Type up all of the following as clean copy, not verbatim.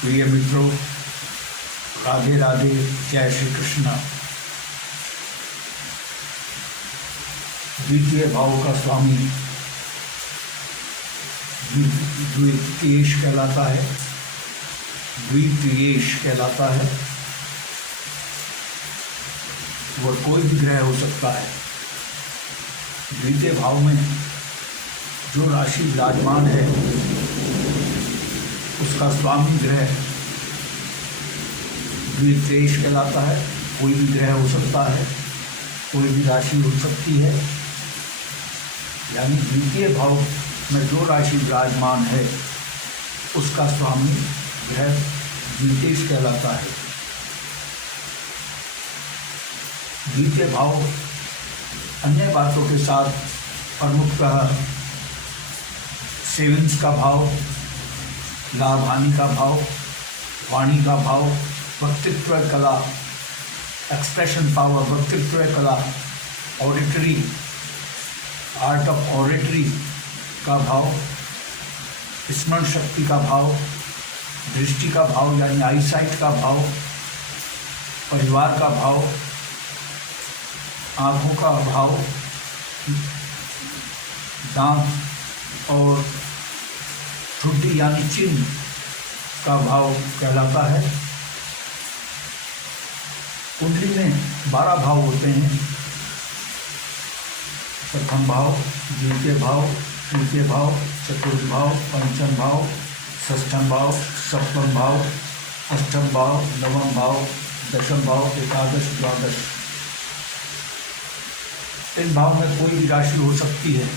प्रिय मित्रों, राधे राधे, जय श्री कृष्ण। द्वितीय भाव का स्वामी द्वितीयेश कहलाता है। द्वितीयेश कहलाता है। वह कोई भी ग्रह हो सकता है। द्वितीय भाव में जो राशि विराजमान है उसका स्वामी ग्रह द्वितीयेश कहलाता है। कोई भी ग्रह हो सकता है, कोई भी राशि हो सकती है। यानी द्वितीय भाव में जो राशि विराजमान है उसका स्वामी ग्रह द्वितीयेश कहलाता है। द्वितीय भाव अन्य बातों के साथ प्रमुखतः सेविंग्स का भाव, लाभ हानि का भाव, वाणी का भाव, वक्तृत्व कला, एक्सप्रेशन पावर, वक्तृत्व कला, ऑडिटरी, आर्ट ऑफ ऑडिटरी का भाव, स्मरण शक्ति का भाव, दृष्टि का भाव यानी आईसाइट का भाव, परिवार का भाव, आँखों का भाव, दांत और ठुड्डी यानी चिन्ह का भाव कहलाता है। कुंडली में 12 भाव होते हैं। प्रथम भाव, द्वितीय भाव, तृतीय भाव, चतुर्थ भाव, पंचम भाव, षष्ठम भाव, सप्तम भाव, अष्टम भाव, नवम भाव, दशम भाव, एकादश, द्वादश। इन भाव में कोई भी राशि हो सकती है।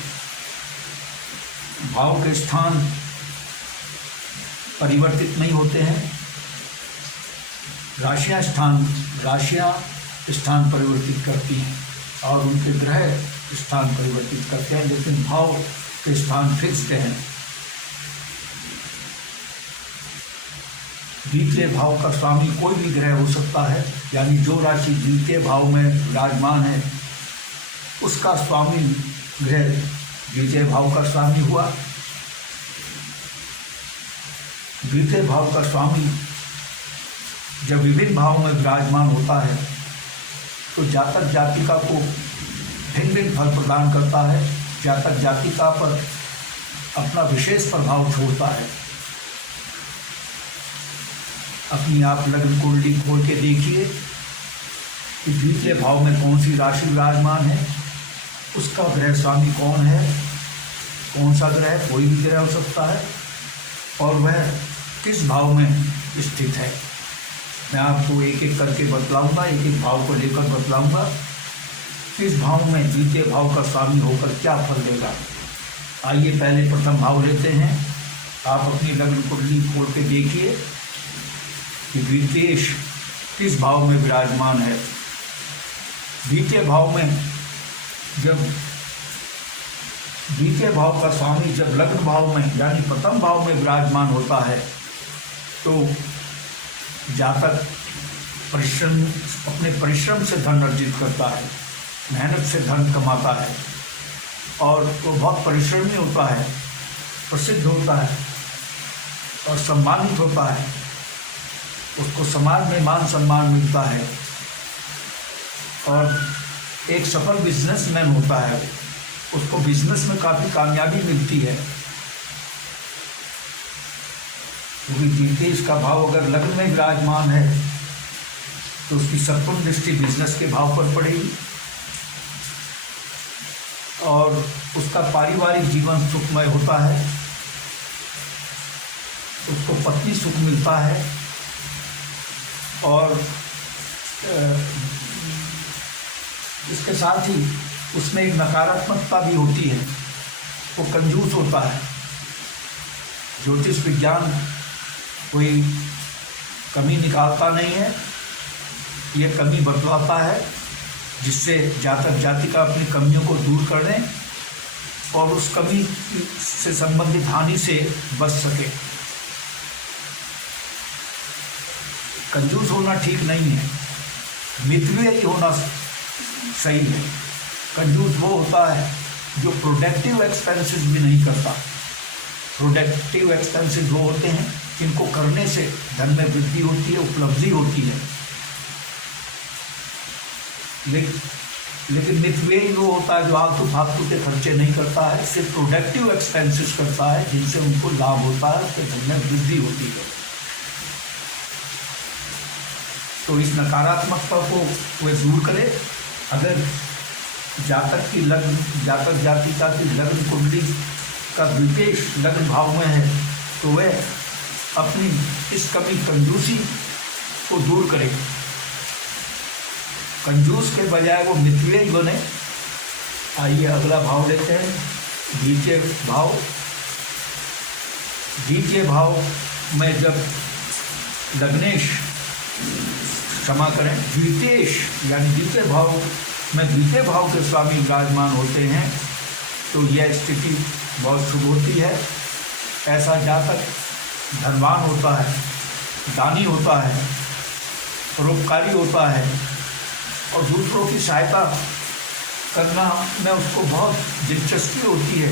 भाव के स्थान परिवर्तित नहीं होते हैं। राशियां स्थान परिवर्तित करती हैं और उनके ग्रह स्थान परिवर्तित करते हैं, लेकिन भाव के स्थान फिक्स्ड हैं। द्वितीय भाव का स्वामी कोई भी ग्रह हो सकता है। यानी जो राशि द्वितीय भाव में विराजमान है उसका स्वामी ग्रह द्वितीय भाव का स्वामी हुआ। द्वितीय भाव का स्वामी जब विभिन्न भाव में विराजमान होता है तो जातक जातिका को भिन्न भिन्न फल प्रदान करता है। जातक जातिका पर अपना विशेष प्रभाव छोड़ता है। अपनी आप लग्न कुंडली खोल के देखिए कि द्वितीय भाव में कौन सी राशि विराजमान है, उसका ग्रह स्वामी कौन है, कौन सा ग्रह, कोई भी ग्रह हो सकता है, और वह किस भाव में स्थित है। मैं आपको एक एक करके बतलाऊंगा, एक एक भाव को लेकर बतलाऊंगा किस भाव में द्वितीय भाव का स्वामी होकर क्या फल देगा। आइए पहले प्रथम भाव लेते हैं। आप अपनी लग्न कुंडली खोल के देखिए कि द्वितीयेश किस भाव में विराजमान है। द्वितीय भाव में जब द्वितीय भाव का स्वामी जब लग्न भाव में यानी प्रथम भाव में विराजमान होता है तो जातक परिश्रम, अपने परिश्रम से धन अर्जित करता है, मेहनत से धन कमाता है और वो बहुत परिश्रमी होता है, प्रसिद्ध होता है और सम्मानित होता है। उसको समाज में मान सम्मान मिलता है और एक सफल बिजनेसमैन होता है। उसको बिजनेस में काफ़ी कामयाबी मिलती है, क्योंकि द्वितीयेश का भाव अगर लग्न में विराजमान है तो उसकी सप्तम दृष्टि बिजनेस के भाव पर पड़ेगी और उसका पारिवारिक जीवन सुखमय होता है। उसको पत्नी सुख मिलता है और इसके साथ ही उसमें एक नकारात्मकता भी होती है। वो कंजूस होता है। ज्योतिष विज्ञान कोई कमी निकालता नहीं है, ये कमी बतलाता है जिससे जातक जातिका अपनी कमियों को दूर कर लें और उस कमी से संबंधित हानि से बच सके। कंजूस होना ठीक नहीं है, मितव्ययी ही होना सही है। कंजूस वो होता है जो प्रोडक्टिव एक्सपेंसेस भी नहीं करता। प्रोडक्टिव एक्सपेंसेस वो होते हैं इनको करने से धन में वृद्धि होती है, उपलब्धि होती है। लेकिन मितव्ययी वो होता है जो आलतू फालतू के खर्चे नहीं करता है, सिर्फ प्रोडक्टिव एक्सपेंसेस करता है जिनसे उनको लाभ होता है, उसके धन में वृद्धि होती है। तो इस नकारात्मकता को वे दूर करे। अगर जातक जातिका की लग्न कुंडली का विशेष लग्न भाव में है तो वह अपनी इस कमी कंजूसी को दूर करे। कंजूस के बजाय वो मितव्ययी बने। आइए अगला भाव लेते हैं, द्वितीय भाव। द्वितीय भाव में जब लग्नेश, क्षमा करें, द्वितेश यानी द्वितीय भाव में द्वितीय भाव के स्वामी विराजमान होते हैं तो यह स्थिति बहुत शुभ होती है। ऐसा जातक धनवान होता है, दानी होता है, परोपकारी होता है और दूसरों की सहायता करना में उसको बहुत दिलचस्पी होती है।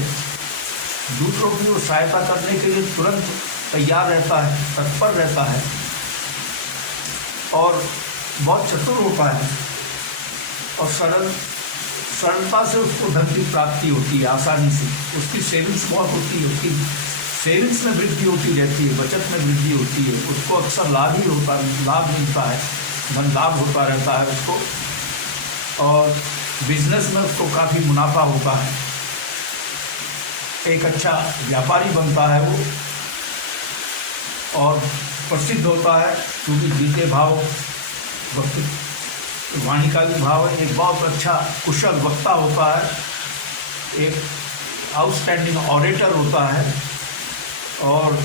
दूसरों की वो सहायता करने के लिए तुरंत तैयार रहता है, तत्पर रहता है और बहुत चतुर होता है और सरलता से उसको धन की प्राप्ति होती है, आसानी से। उसकी सेविंग्स बहुत होती है, उसकी सेविंग्स में वृद्धि होती रहती है, बचत में वृद्धि होती है। उसको अक्सर लाभ मिलता है, धन लाभ होता रहता है उसको, और बिजनेस में उसको काफ़ी मुनाफा होता है। एक अच्छा व्यापारी बनता है वो और प्रसिद्ध होता है, क्योंकि द्वितीय भाव वाणी का भी भाव है। एक बहुत अच्छा कुशल वक्ता होता है, एक आउटस्टैंडिंग ऑरेटर होता है और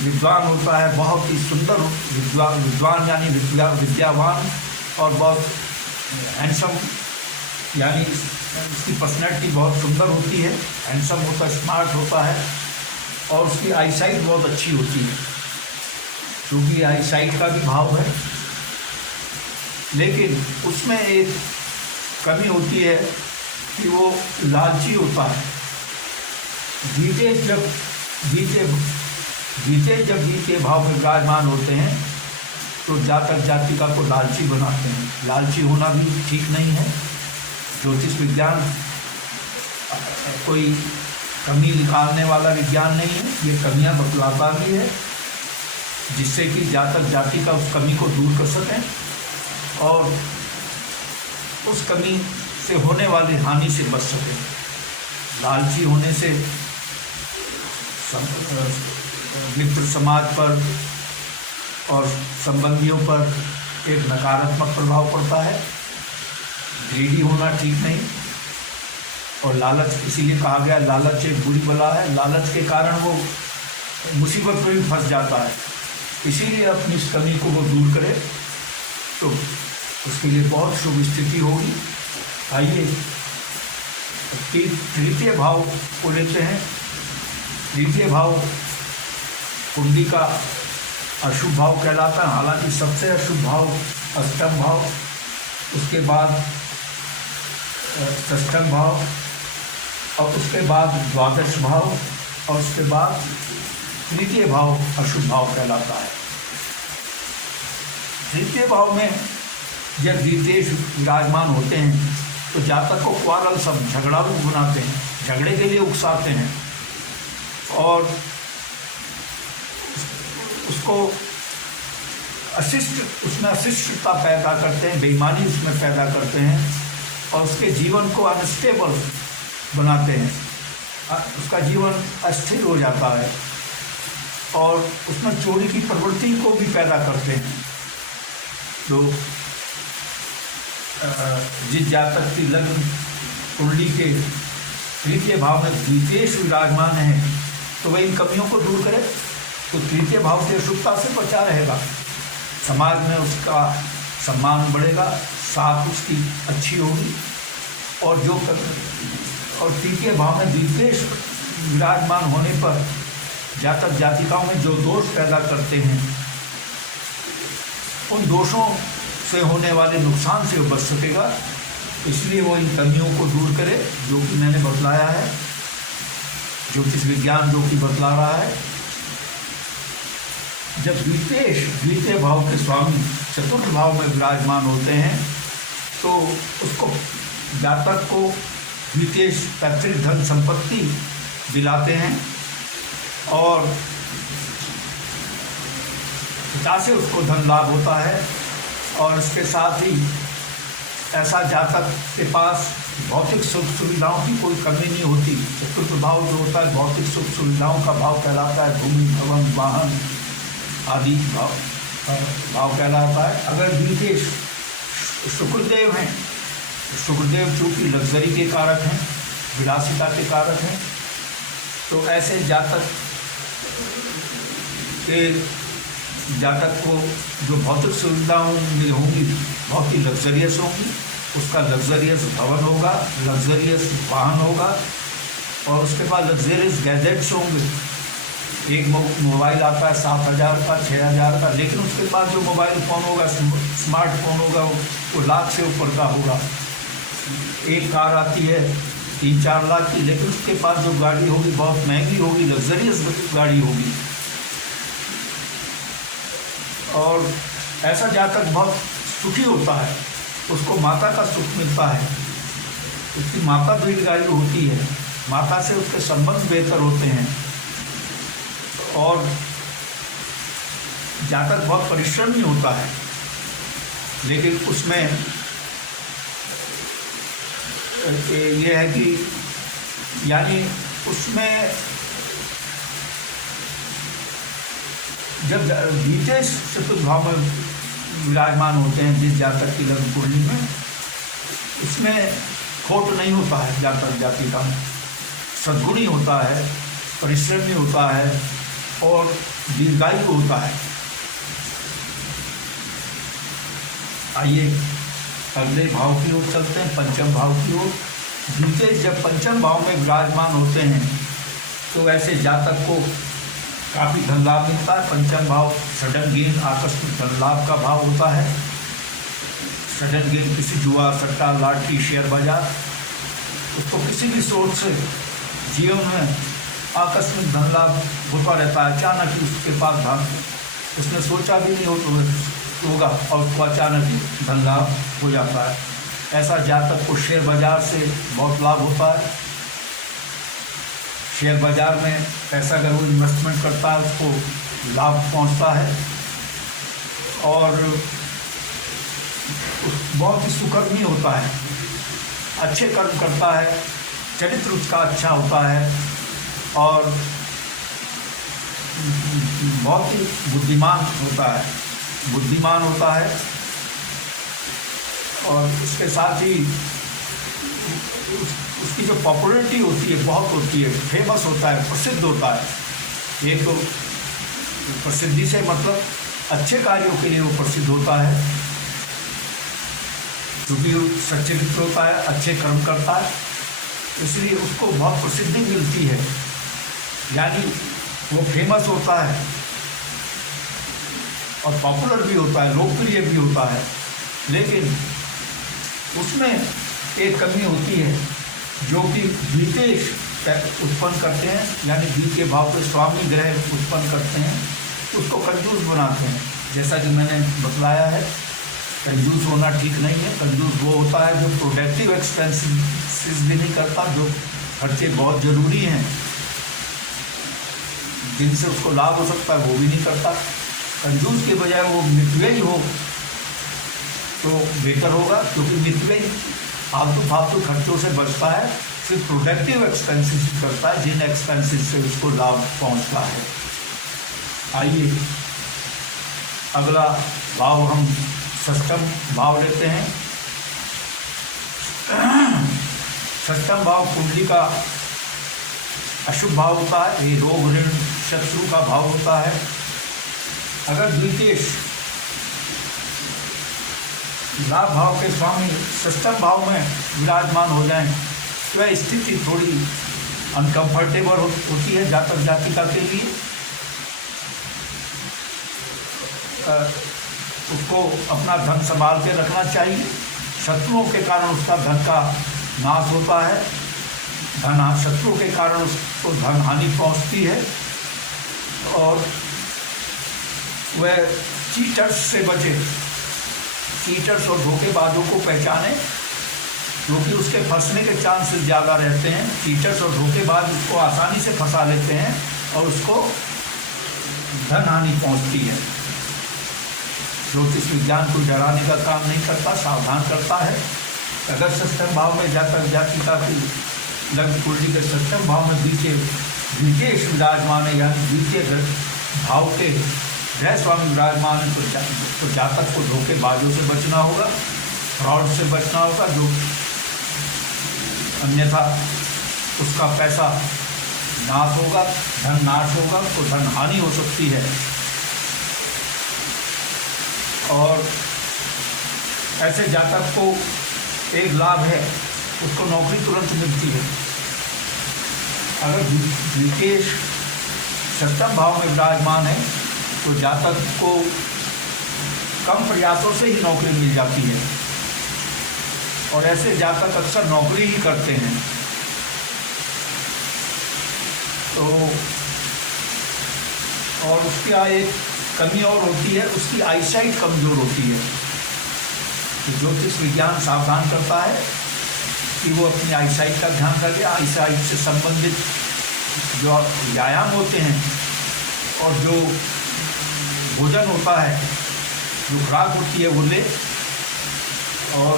विद्वान होता है, बहुत ही सुंदर विद्वान यानी विद्यावान और बहुत हैंडसम, यानी उसकी पर्सनैलिटी बहुत सुंदर होती है, हैंडसम होता है, स्मार्ट होता है और उसकी आईसाइट बहुत अच्छी होती है, क्योंकि आईसाइट का भी भाव है। लेकिन उसमें एक कमी होती है कि वो लालची होता है। जब द्वितीय भाव में विराजमान होते हैं तो जातक जातिका को लालची बनाते हैं। लालची होना भी ठीक नहीं है। ज्योतिष विज्ञान कोई कमी निकालने वाला विज्ञान नहीं है, ये कमियां बतलाता भी है, जिससे कि जातक जातिका उस कमी को दूर कर सकें और उस कमी से होने वाली हानि से बच सकें। लालची होने से मित्र समाज पर और संबंधियों पर एक नकारात्मक प्रभाव पड़ता है। ग्रीडी होना ठीक नहीं। और लालच, इसीलिए कहा गया लालच एक बुरी बला है। लालच के कारण वो मुसीबत में भी फंस जाता है। इसीलिए अपनी इस कमी को वो दूर करे तो उसके लिए बहुत शुभ स्थिति होगी। आइए तृतीय भाव को लेते हैं। तृतीय भाव कुंडली का अशुभ भाव कहलाता है। हालांकि सबसे अशुभ भाव अष्टम भाव, उसके बाद षष्ठम भाव और उसके बाद द्वादश भाव और उसके बाद तृतीय भाव अशुभ भाव कहलाता है। तृतीय भाव में जब द्वितेश विराजमान होते हैं तो जातक को क्वारल सब झगड़ालू बनाते हैं, झगड़े के लिए उकसाते हैं और उसको उसमें अशिष्टता पैदा करते हैं, बेईमानी उसमें पैदा करते हैं और उसके जीवन को अनस्टेबल बनाते हैं। उसका जीवन अस्थिर हो जाता है और उसमें चोरी की प्रवृत्ति को भी पैदा करते हैं। तो जिस जातक की लग्न कुंडली के तृतीय भाव में द्वितेश विराजमान है तो वह इन कमियों को दूर करे तो तृतीय भाव की अशुभता से बचा रहेगा। समाज में उसका सम्मान बढ़ेगा, साख उसकी अच्छी होगी और तृतीय भाव में द्वितेश विराजमान होने पर जातक जातिकाओं में जो दोष पैदा करते हैं उन दोषों से होने वाले नुकसान से वो बच सकेगा। इसलिए वो इन कमियों को दूर करे जो कि मैंने बतलाया है। ज्योतिष विज्ञान जो कि बतला रहा है, जब द्वितीय भाव के स्वामी चतुर्थ भाव में विराजमान होते हैं तो उसको जातक को द्वितीय पैतृक धन संपत्ति दिलाते हैं और पिता से उसको धन लाभ होता है। और इसके साथ ही ऐसा जातक के पास भौतिक सुख सुविधाओं की कोई कमी नहीं होती। चतुर्थ भाव जो होता है भौतिक सुख सुविधाओं का भाव कहलाता है, भूमि भवन वाहन आदि भाव कहलाता है। अगर द्वितीय शुक्रदेव हैं, शुक्रदेव चूँकि लग्जरी के कारक हैं, विलासिता के कारक हैं, तो ऐसे जातक को जो भौतिक सुविधाओं में होंगी बहुत ही लग्जरियस होंगी, उसका लग्जरियस भवन होगा, लग्जरियस वाहन होगा और उसके बाद लग्जरियस गैजेट्स होंगे। एक मोबाइल आता है 7,000 का 6,000 का, लेकिन उसके बाद जो मोबाइल फ़ोन होगा, स्मार्टफोन होगा, वो लाख से ऊपर का होगा। एक कार आती है 3-4 लाख की, लेकिन उसके पास जो गाड़ी होगी बहुत महंगी होगी, लग्जरियस गाड़ी होगी। और ऐसा जातक बहुत सुखी होता है, उसको माता का सुख मिलता है, उसकी माता दीर्घायु होती है, माता से उसके संबंध बेहतर होते हैं और जातक बहुत परिश्रमी होता है, लेकिन उसमें ये है कि यानी उसमें जब द्वितीय चतुर्थ भाव में विराजमान होते हैं जिस जातक की लग्न कुंडली में, उसमें खोट नहीं होता है। जातक जातिका में सद्गुणी होता है, परिश्रमी होता है और दीर्घायु होता है। आइए अगले भाव की ओर चलते हैं, पंचम भाव की ओर। द्वितीय जब पंचम भाव में विराजमान होते हैं तो ऐसे जातक को काफ़ी धन लाभ मिलता है। पंचम भाव सडन गेन, आकस्मिक धन लाभ का भाव होता है। सडन गेन किसी जुआ, सट्टा, लॉटरी, शेयर बाजार, उसको किसी भी सोर्स से जीवन में आकस्मिक धन लाभ होता रहता है। अचानक ही उसके पास धन उसने सोचा भी नहीं होगा और उसको अचानक ही धन लाभ हो जाता है। ऐसा जातक को शेयर बाजार से बहुत लाभ होता है। शेयर बाजार में पैसा अगर वो इन्वेस्टमेंट करता है उसको लाभ पहुंचता है और बहुत ही सुकर्मी होता है, अच्छे कर्म करता है, चरित्र उसका अच्छा होता है और बहुत ही बुद्धिमान होता है और इसके साथ ही उसकी जो पॉपुलैरिटी होती है बहुत होती है, फेमस होता है, प्रसिद्ध होता है। एक तो प्रसिद्धि से मतलब अच्छे कार्यों के लिए वो प्रसिद्ध होता है, क्योंकि वो सच्चरित्र होता है, अच्छे कर्म करता है, इसलिए उसको बहुत प्रसिद्धि मिलती है, यानी वो फेमस होता है और पॉपुलर भी होता है, लोकप्रिय भी होता है। लेकिन उसमें एक कमी होती है जो कि द्वितीय उत्पन्न करते हैं, यानी द्वितीय भाव के स्वामी ग्रह उत्पन्न करते हैं, उसको कंजूस बनाते हैं। जैसा कि मैंने बतलाया है, कंजूस होना ठीक नहीं है। कंजूस वो होता है जो प्रोडक्टिव एक्सपेंसेस भी नहीं करता, जो खर्चे बहुत ज़रूरी हैं जिनसे उसको लाभ हो सकता है वो भी नहीं करता। कंजूस के बजाय वो मितव्ययी हो तो बेहतर होगा, क्योंकि मितव्ययी फालतू खर्चों से बचता है, सिर्फ प्रोडक्टिव एक्सपेंसेस करता है जिन एक्सपेंसेस से उसको लाभ पहुंचता है। आइए अगला भाव हम षष्ठम भाव लेते हैं। षष्ठम भाव कुंडली का अशुभ भाव होता है, ये रोग ऋण शत्रु का भाव होता है। अगर द्वितीय लाभ भाव के स्वामी षष्ठम भाव में विराजमान हो जाएं तो वह स्थिति थोड़ी अनकंफर्टेबल होती है जातक जातिका के लिए। उसको अपना धन संभाल के रखना चाहिए, शत्रुओं के कारण उसका धन का नाश होता है शत्रु के कारण उसको धन हानि पहुंचती है, और वह चीटर्स से बचे, चीटर्स और धोखेबाजों को पहचाने, क्योंकि उसके फंसने के चांसेस ज़्यादा रहते हैं। चीटर्स और धोखेबाज उसको आसानी से फंसा लेते हैं और उसको धन हानि पहुँचती है। ज्योतिष विज्ञान कोई डराने का काम नहीं करता, सावधान करता है। अगर षष्ठम भाव में जातक जातिका की लग्न कुंडली के षष्ठम भाव में द्वितीय विराजमान है, यानी द्वितीय भाव के ग्रह स्वामी विराजमान है, तो जातक को धोखेबाजों से बचना होगा, फ्रॉड से बचना होगा, जो अन्यथा उसका पैसा नाश होगा, धन नाश होगा, तो धन हानि हो सकती है। और ऐसे जातक को एक लाभ है, उसको नौकरी तुरंत मिलती है। अगर द्वितीय सप्तम भाव में विराजमान है तो जातक को कम प्रयासों से ही नौकरी मिल जाती है, और ऐसे जातक अक्सर नौकरी ही करते हैं। तो और उसकी एक कमी और होती है, उसकी आईसाइट कमज़ोर होती है। तो ज्योतिष विज्ञान सावधान करता है कि वो अपनी आईसाइट का ध्यान रखे। आईसाइट से संबंधित जो व्यायाम होते हैं और जो भोजन होता है, जो खुराक होती है, वो ले, और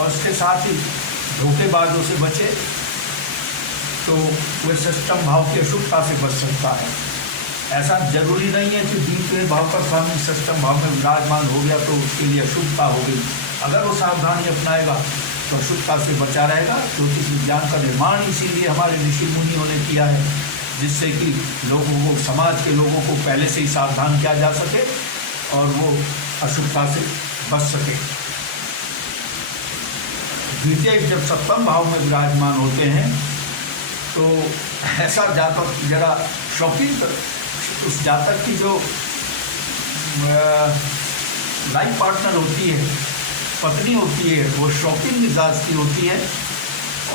उसके साथ ही धोखेबाजों से बचे, तो वह षष्ठम भाव की अशुभता से बच सकता है। ऐसा जरूरी नहीं है कि द्वितीय भाव का स्वामी षष्ठम भाव में विराजमान हो गया तो उसके लिए अशुभता हो गई। अगर वो सावधानी अपनाएगा तो अशुभता से बचा रहेगा। ज्योतिष विज्ञान का निर्माण इसीलिए हमारे ऋषि मुनियों ने किया है, जिससे कि लोगों को, समाज के लोगों को पहले से ही सावधान किया जा सके और वो अशुभता से बच सके। द्वितीय जब सप्तम भाव में विराजमान होते हैं तो ऐसा जातक जरा शौकीन, उस जातक की जो लाइफ पार्टनर होती है, पत्नी होती है, वो शौकीन मिजाज की होती है,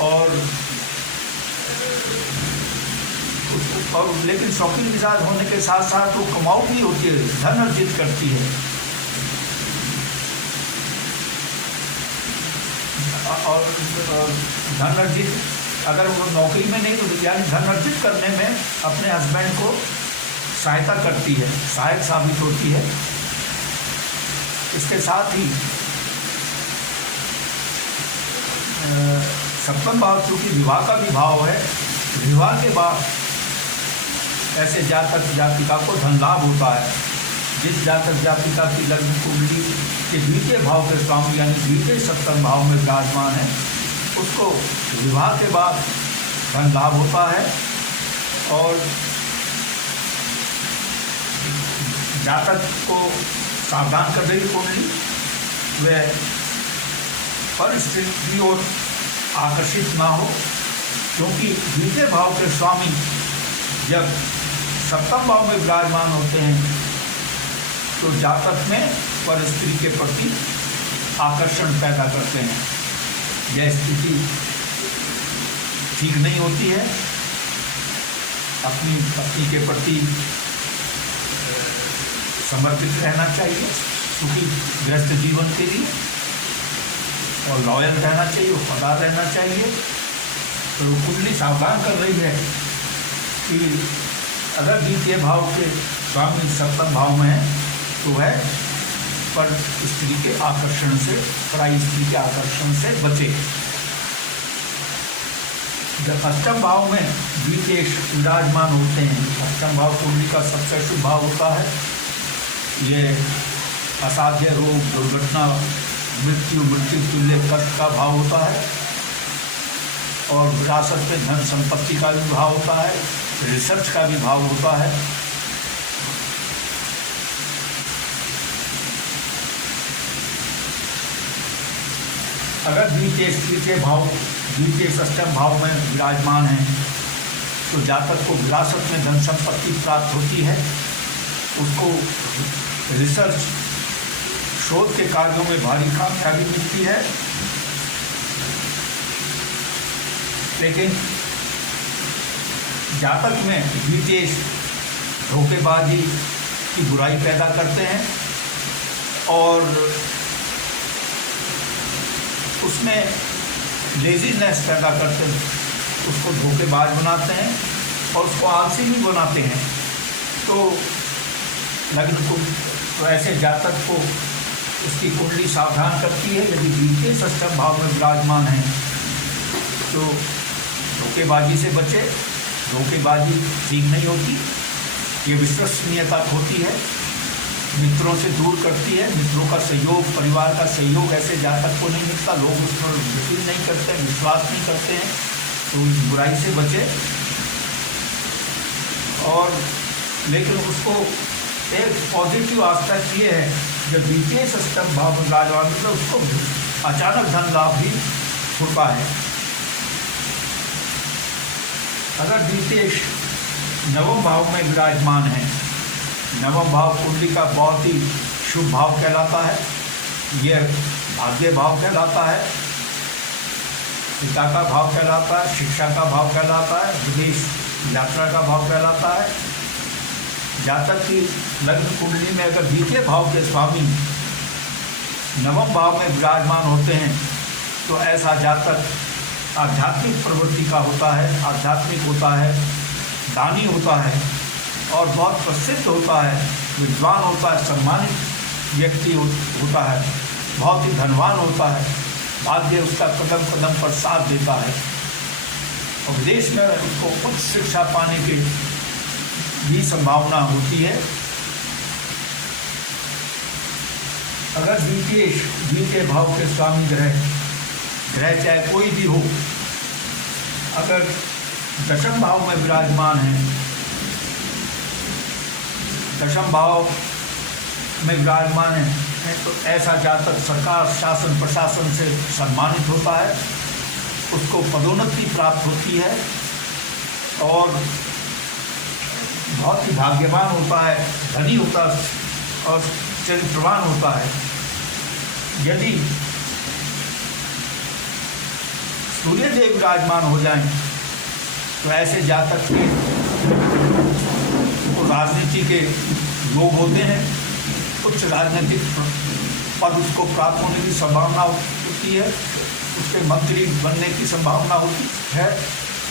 और लेकिन शौकीन मिजाज होने के साथ साथ वो कमाऊ भी होती है, धन अर्जित करती है। और धन अर्जित, अगर वो नौकरी में नहीं तो यानी धन अर्जित करने में अपने हस्बैंड को सहायता करती है, सहायक साबित होती है। इसके साथ ही सप्तम भाव चूँकि विवाह का भी भाव है, विवाह के बाद ऐसे जातक जातिका को धन लाभ होता है। जिस जातक जातिका की लग्न कुंडली के द्वितीय भाव के स्वामी यानी द्वितीय सप्तम भाव में विराजमान है, उसको विवाह के बाद धन लाभ होता है। और जातक को सावधान कर रही कुंडली, वह परिस्थिति की ओर आकर्षित ना हो, क्योंकि द्वितीय भाव के स्वामी जब सप्तम भाव में विराजमान होते हैं तो जातक में पर स्त्री के प्रति आकर्षण पैदा करते हैं। यह स्थिति ठीक नहीं होती है। अपनी पत्नी के प्रति समर्पित रहना चाहिए, सुखी गृहस्थ जीवन के लिए, और लॉयल रहना चाहिए, वफादार रहना चाहिए। तो कुंडली सावधान कर रही है कि अगर द्वितीय भाव के स्वामी सप्तम भाव में है तो है पर स्त्री के आकर्षण से, पराई स्त्री के आकर्षण से बचे। जब अष्टम भाव में द्वितीय विराजमान होते हैं, अष्टम भाव कुंडली का सबसे शुभ भाव होता है। ये असाध्य रोग, दुर्घटना, मृत्यु तुल्य कष्ट का भाव होता है, और विरासत में धन संपत्ति का भी भाव होता है, रिसर्च का भी भाव होता है। अगर द्वितीय भाव द्वितीय षष्ठम भाव में विराजमान है तो जातक को विरासत में धन संपत्ति प्राप्त होती है, उसको रिसर्च, शोध के कार्यों में भारी कामयाबी मिलती है, लेकिन जातक में द्वितेश धोखेबाजी की बुराई पैदा करते हैं और उसमें लेजीनेस पैदा करते हैं, उसको धोखेबाज बनाते हैं और उसको आलसी भी बनाते हैं। तो लग्न को तो ऐसे जातक को उसकी कुंडली सावधान करती है। यदि द्वितीय षष्ठम भाव में विराजमान है तो धोखेबाजी से बचे। धोखेबाजी ठीक नहीं होती, ये विश्वसनीयता होती है, मित्रों से दूर करती है। मित्रों का सहयोग, परिवार का सहयोग ऐसे जातक को नहीं मिलता। लोग उस पर यकीन नहीं करते, विश्वास नहीं करते हैं, तो इस बुराई से बचे। और लेकिन उसको एक पॉजिटिव एस्पेक्ट ये है, जब द्वितीय षष्ठम भाव में विराजमान है तो उसको अचानक धन लाभ भी होता है। अगर द्वितीय नवम भाव में विराजमान है, नवम भाव कुंडली का बहुत ही शुभ भाव कहलाता है, यह भाग्य भाव कहलाता है, पिता का भाव कहलाता है, शिक्षा का भाव कहलाता है, विदेश यात्रा का भाव कहलाता है। जातक की लग्न कुंडली में अगर द्वितीय भाव के स्वामी नवम भाव में विराजमान होते हैं तो ऐसा जातक आध्यात्मिक प्रवृत्ति का होता है, आध्यात्मिक होता है, दानी होता है और बहुत प्रसिद्ध होता है, विद्वान होता है, सम्मानित व्यक्ति होता है, बहुत ही धनवान होता है। भाग्य उसका कदम कदम पर साथ देता है और विदेश में उसको उच्च शिक्षा पाने की भी संभावना होती है। अगर द्वितीय भाव के स्वामी ग्रह चाहे कोई भी हो, अगर दशम भाव में विराजमान है, दशम भाव में विराजमान है तो ऐसा जातक सरकार, शासन, प्रशासन से सम्मानित होता है, उसको पदोन्नति प्राप्त होती है और बहुत ही भाग्यवान होता है, धनी होता है और चरित्रवान होता है। यदि सूर्यदेव विराजमान हो जाएं तो ऐसे जातक के राजनीति के योग होते हैं, उच्च राजनीतिक पद उसको प्राप्त होने की संभावना होती है, उसके मंत्री बनने की संभावना होती है,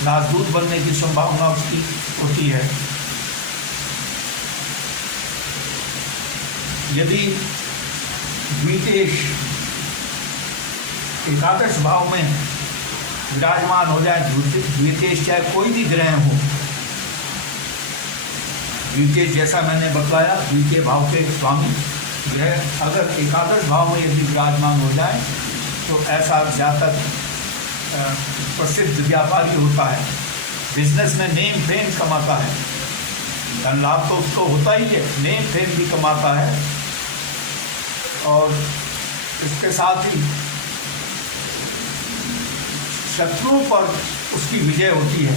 राजदूत बनने की संभावना उसकी होती है। यदि द्वितीय एकादश भाव में विराजमान हो जाए, द्वितीय चाहे कोई भी ग्रह हो, द्वितीय जैसा मैंने बताया द्वितीय भाव के स्वामी ग्रह अगर एकादश भाव में यदि विराजमान हो जाए तो ऐसा जातक प्रसिद्ध व्यापारी होता है, बिजनेस में नेम फेम कमाता है, धन लाभ तो उसको होता ही है, नेम फेम भी कमाता है और इसके साथ ही शत्रुओं पर उसकी विजय होती है।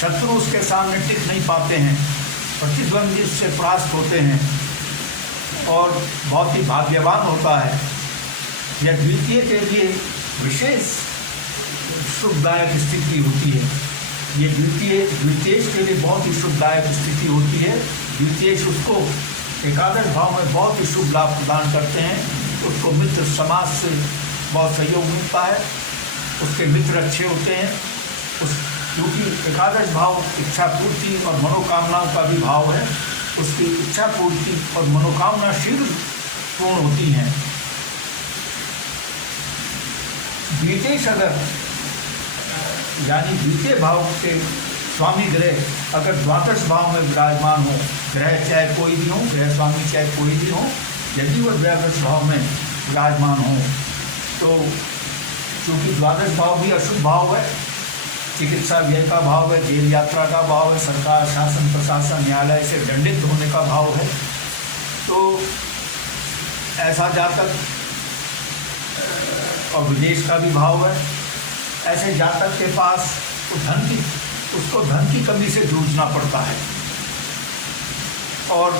शत्रु उसके सामने टिक नहीं पाते हैं, प्रतिद्वंदी से परास्त होते हैं और बहुत ही भाग्यवान होता है। यह द्वितीय के लिए विशेष शुभदायक स्थिति होती है। ये द्वितीय के लिए बहुत ही शुभदायक स्थिति होती है। द्वितीय उसको एकादश भाव में बहुत ही शुभ लाभ प्रदान करते हैं, उसको मित्र समाज से बहुत सहयोग मिलता है, उसके मित्र अच्छे होते हैं, क्योंकि एकादश भाव इच्छा पूर्ति और मनोकामनाओं का भी भाव है, उसकी इच्छा पूर्ति और मनोकामना शीघ्र पूर्ण होती हैं। द्वितीय अगर यानी द्वितीय भाव के स्वामी ग्रह अगर द्वादश भाव में विराजमान हो, ग्रह चाहे कोई भी हो, ग्रह स्वामी चाहे कोई भी हो, यदि वह द्वादश भाव में विराजमान हो तो चूँकि द्वादश भाव भी अशुभ भाव है, चिकित्सा व्यय का भाव है, जेल यात्रा का भाव है, सरकार, शासन, प्रशासन, न्यायालय से दंडित होने का भाव है, तो ऐसा जातक और विदेश का भी भाव है, ऐसे जातक के पास उसको धन की कमी से जूझना पड़ता है और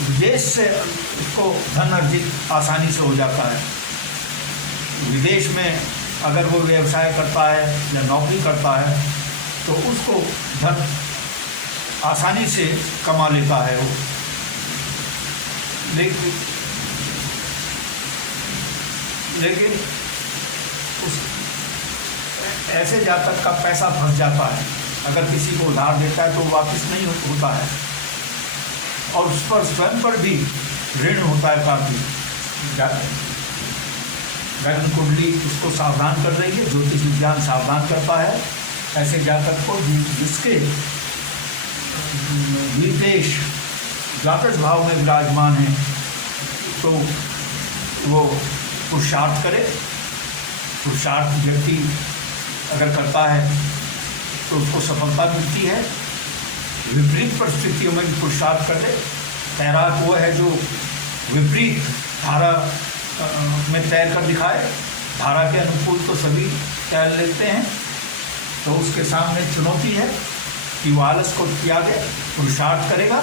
विदेश से उसको धन अर्जित आसानी से हो जाता है। विदेश में अगर वो व्यवसाय करता है या नौकरी करता है तो उसको धन आसानी से कमा लेता है वो। लेकिन उस ऐसे जातक का पैसा फंस जाता है, अगर किसी को उधार देता है तो वापस नहीं होता है, और उस पर स्वयं पर भी ऋण होता है काफ़ी। लग्न कुंडली उसको सावधान कर रही है, ज्योतिष विज्ञान सावधान करता है ऐसे जातक को जिसके विदेश द्वादश भाव में विराजमान है, तो वो पुरुषार्थ करे। पुरुषार्थ व्यक्ति अगर करता है तो उसको सफलता मिलती है। विपरीत परिस्थितियों में भी पुरुषार्थ करे। तैराक वो है जो विपरीत धारा में तैर कर दिखाए। धारा के अनुकूल तो सभी तैर लेते हैं, तो उसके सामने चुनौती है कि वो आलस को त्यागे, पुरुषार्थ करेगा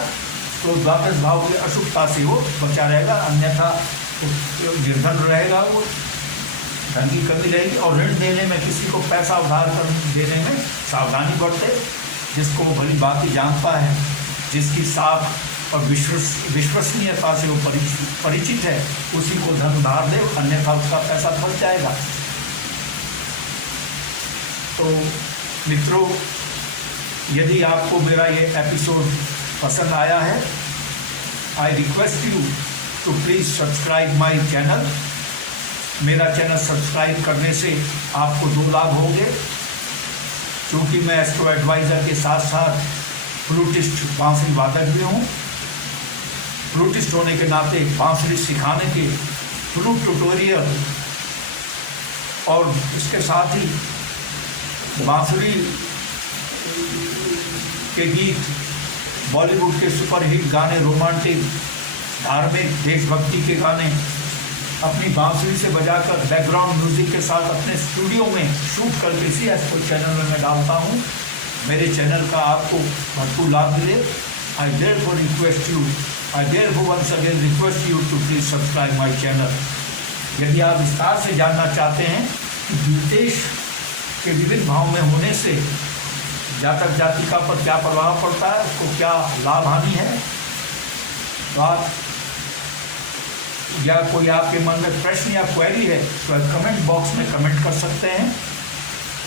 तो द्वादश भाव की अशुभता से वो बचा रहेगा, अन्यथा निर्धन रहेगा, वो धन की कमी रहेगी। और ऋण देने में, किसी को पैसा उधार कर देने में सावधानी बरते। जिसको वो भली बात ही जानता है, जिसकी साख और विश्वसनीयता से वो परिचित है, उसी को धन उधार दे, अन्यथा उसका पैसा फंस जाएगा। तो मित्रों, यदि आपको मेरा ये एपिसोड पसंद आया है, I request you to please subscribe my channel. मेरा चैनल सब्सक्राइब करने से आपको 2 लाभ होंगे, क्योंकि मैं एस्ट्रो एडवाइज़र के साथ साथ फ्लूटिस्ट बांसुरी वादक भी हूँ। फ्लूटिस्ट होने के नाते बांसुरी सिखाने के फ्लूट ट्यूटोरियल और इसके साथ ही बांसुरी के गीत, बॉलीवुड के सुपरहिट गाने, रोमांटिक, धार्मिक, देशभक्ति के गाने अपनी बांसुरी से बजाकर बैकग्राउंड म्यूजिक के साथ अपने स्टूडियो में शूट करके इसी एस्ट्रो चैनल में मैं डालता हूँ। मेरे चैनल का आपको भरपूर लाभ मिले। I therefore request you, I therefore once again request you to please subscribe my channel. यदि आप विस्तार से जानना चाहते हैं कि विदेश के विभिन्न भाव में होने से जातक जातिका पर क्या प्रभाव पड़ता है, उसको क्या लाभ हानि है, तो आप या कोई आपके मन में प्रश्न या क्वेरी है तो आप कमेंट बॉक्स में कमेंट कर सकते हैं।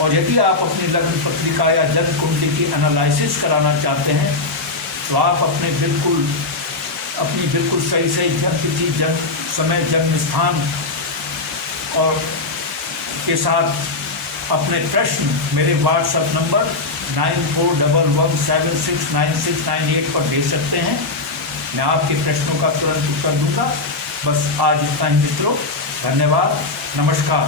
और यदि आप अपनी लग्न पत्रिका या जन्म कुंडली की एनालिसिस कराना चाहते हैं तो आप अपनी बिल्कुल सही जन्म तिथि, जन्म समय, जन्म स्थान और के साथ अपने प्रश्न मेरे व्हाट्सएप नंबर 9411769698 पर भेज सकते हैं। मैं आपके प्रश्नों का तुरंत उत्तर दूंगा। बस आज इतना ही मित्रों, धन्यवाद, नमस्कार।